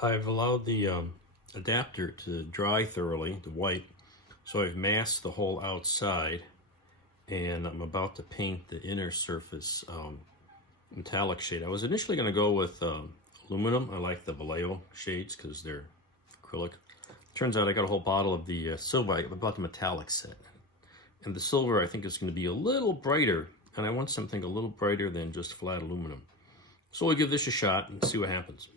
I've allowed the adapter to dry thoroughly, the white, so I've masked the whole outside, and I'm about to paint the inner surface metallic shade. I was initially going to go with aluminum. I like the Vallejo shades because they're acrylic. Turns out I got a whole bottle of the silver. I bought the metallic set. And the silver I think is going to be a little brighter, and I want something a little brighter than just flat aluminum. So we'll give this a shot and see what happens.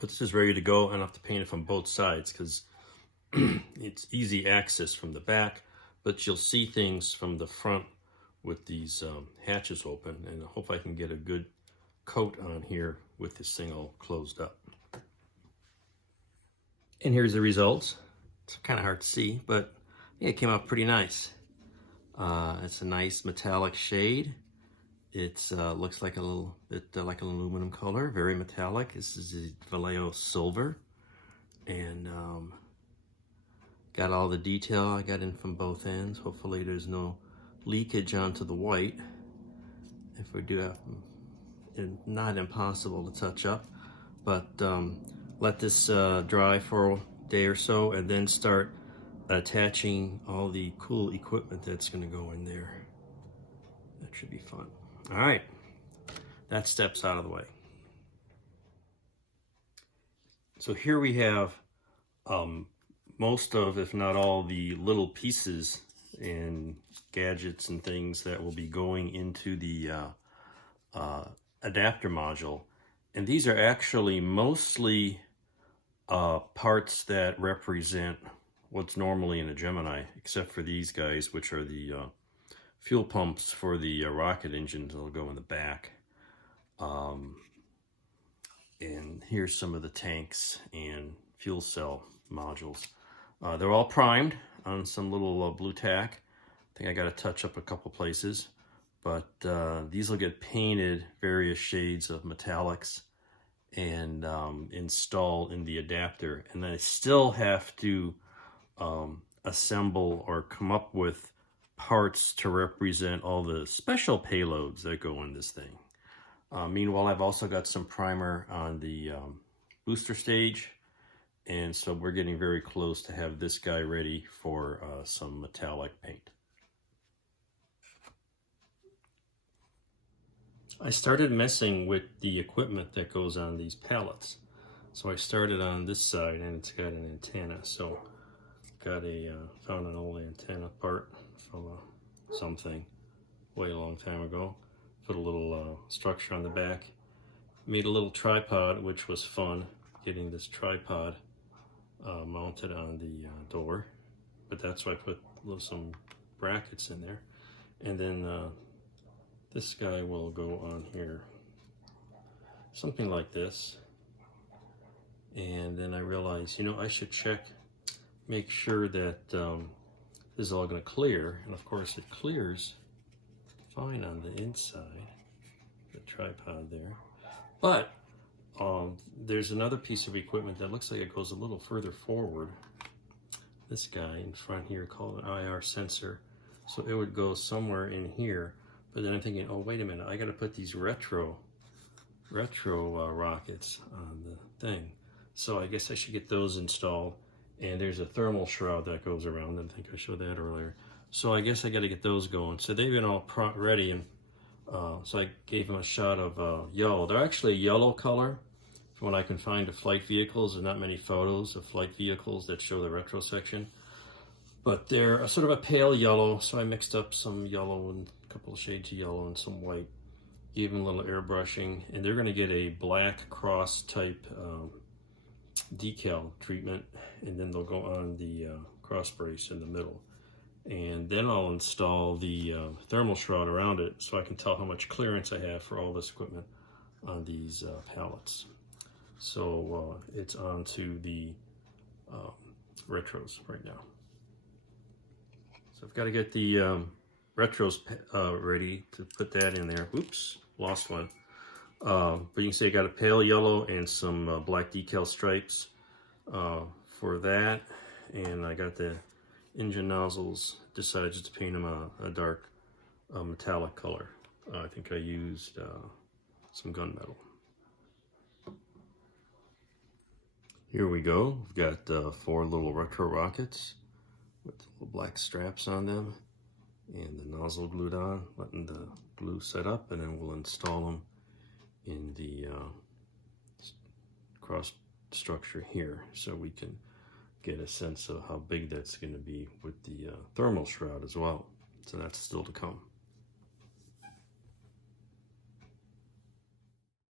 But this is ready to go, and I have to paint it from both sides because it's easy access from the back, but you'll see things from the front with these hatches open, and I hope I can get a good coat on here with this thing all closed up. And here's the results. It's kind of hard to see, but yeah, it came out pretty nice. It's a nice metallic shade. It looks like a little bit like an aluminum color, very metallic. This is the Vallejo silver, and got all the detail I got in from both ends. Hopefully there's no leakage onto the white. If we do have, it's not impossible to touch up, but let this dry for a day or so, and then start attaching all the cool equipment that's going to go in there. That should be fun. All right, that step's out of the way. So here we have most of, if not all, the little pieces and gadgets and things that will be going into the adapter module. And these are actually mostly parts that represent what's normally in a Gemini, except for these guys, which are the fuel pumps for the rocket engines that'll go in the back. And here's some of the tanks and fuel cell modules. They're all primed on some little blue tack. I think I got to touch up a couple places, but these will get painted various shades of metallics and installed in the adapter. And then I still have to assemble or come up with parts to represent all the special payloads that go in this thing. Meanwhile, I've also got some primer on the booster stage, and so we're getting very close to have this guy ready for some metallic paint. I started messing with the equipment that goes on these pallets. So I started on this side, and it's got an antenna. So got a found an old antenna part from something way a long time ago. Put a little structure on the back. Made a little tripod, which was fun, getting this tripod mounted on the door. But that's why I put some brackets in there. And then this guy will go on here, something like this. And then I realized, you know, I should check, make sure that this is all going to clear. And of course it clears fine on the inside, the tripod there. But there's another piece of equipment that looks like it goes a little further forward. This guy in front here called an IR sensor. So it would go somewhere in here. But then I'm thinking, oh, wait a minute, I got to put these retro rockets on the thing. So I guess I should get those installed. And there's a thermal shroud that goes around. I think I showed that earlier. So I guess I got to get those going. So they've been all ready, and so I gave them a shot of yellow. They're actually a yellow color. From what I can find of flight vehicles, there's not many photos of flight vehicles that show the retro section. But they're a sort of a pale yellow, so I mixed up some yellow and a couple of shades of yellow and some white. Gave them a little airbrushing, and they're going to get a black cross type decal treatment, and then they'll go on the cross brace in the middle. And then I'll install the thermal shroud around it so I can tell how much clearance I have for all this equipment on these pallets. So it's on to the retros right now. So I've got to get the retros ready to put that in there. Oops, lost one. But you can see I got a pale yellow and some black decal stripes for that. And I got the engine nozzles, decided just to paint them a dark metallic color. I think I used some gunmetal. Here we go. We've got 4 little retro rockets with little black straps on them and the nozzle glued on, letting the glue set up, and then we'll install them in the cross structure here so we can get a sense of how big that's going to be with the thermal shroud as well. So that's still to come.